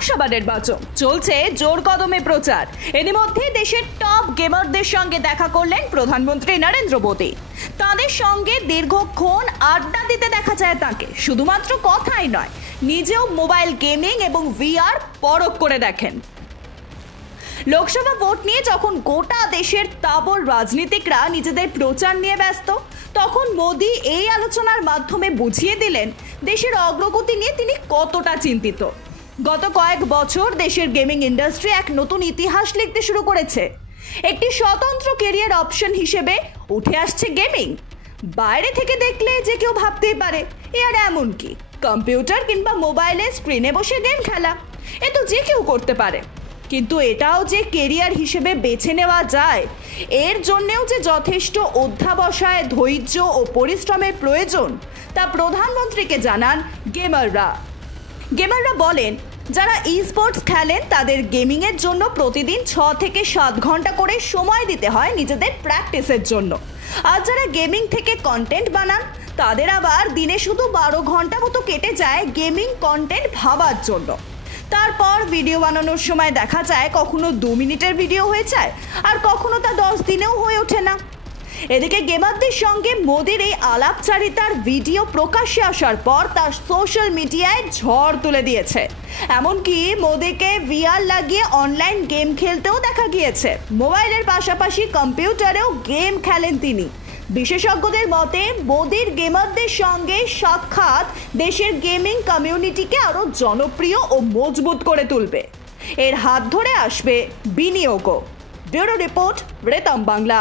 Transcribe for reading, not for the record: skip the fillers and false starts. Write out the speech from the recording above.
লোকসভা নির্বাচন চলছে জোর কদমে প্রচার। এরই মধ্যে দেশের টপ গেমারদের সঙ্গে দেখা করলেন প্রধানমন্ত্রী নরেন্দ্র মোদী। তাদের সঙ্গে দীর্ঘক্ষণ আড্ডা দিতে দেখা যায় তাকে। শুধুমাত্র কথাই নয়, নিজেও মোবাইল গেমিং এবং ভিআর পরখ করে দেখেন। লোকসভা ভোট নিয়ে যখন গোটা দেশের তাবর রাজনীতিকরা নিজেদের প্রচার নিয়ে ব্যস্ত, তখন মোদী এই আলোচনার মাধ্যমে বুঝিয়ে দিলেন দেশের অগ্রগতি নিয়ে তিনি কতটা চিন্তিত। গত কয়েক বছর দেশের গেমিং ইন্ডাস্ট্রি এক নতুন ইতিহাস লিখতে শুরু করেছে। একটি স্বতন্ত্র ক্যারিয়ার অপশন হিসেবে উঠে আসছে গেমিং। বাইরে থেকে দেখলে যে কেউ ভাবতেই পারে আর এমন কি, কম্পিউটার কিংবা মোবাইলে স্ক্রিনে বসে গেম খেলা, এ তো যে কেউ করতে পারে। কিন্তু এটাও যে কেরিয়ার হিসেবে বেছে নেওয়া যায়, এর জন্যেও যে যথেষ্ট অধ্যাবসায়, ধৈর্য ও পরিশ্রমের প্রয়োজন, তা প্রধানমন্ত্রীকে জানান গেমাররা বলেন, যারা ই স্পোর্টস খেলেন তাদের গেমিংয়ের জন্য প্রতিদিন 6 থেকে 7 ঘন্টা করে সময় দিতে হয় নিজেদের প্র্যাকটিসের জন্য। আর যারা গেমিং থেকে কন্টেন্ট বানান তাদের আবার দিনে শুধু 12 ঘন্টা মতো কেটে যায় গেমিং কন্টেন্ট ভাবার জন্য। তারপর ভিডিও বানানোর সময় দেখা যায় কখনো 2 মিনিটের ভিডিও হয়ে যায়, আর কখনো তা 10 দিনেও হয়ে ওঠে না। এদিকে গেমারদের সঙ্গে মোদির এই আলাপচারিতার ভিডিও প্রকাশ্যে আসার পর তার সোশ্যাল মিডিয়ায় ঝড় তুলে দিয়েছে। এমনকি মোদিকে ভিআর লাগিয়ে অনলাইন গেম খেলতেও দেখা গিয়েছে। মোবাইলের পাশাপাশি কম্পিউটারেও গেম খেলেন তিনি। বিশেষজ্ঞদের মতে মোদির গেমারদের সঙ্গে সাক্ষাৎ দেশের গেমিং কমিউনিটিকে আরও জনপ্রিয় ও মজবুত করে তুলবে। এর হাত ধরে আসবে বিনিয়োগও। ব্যুরো রিপোর্ট, রেতম বাংলা।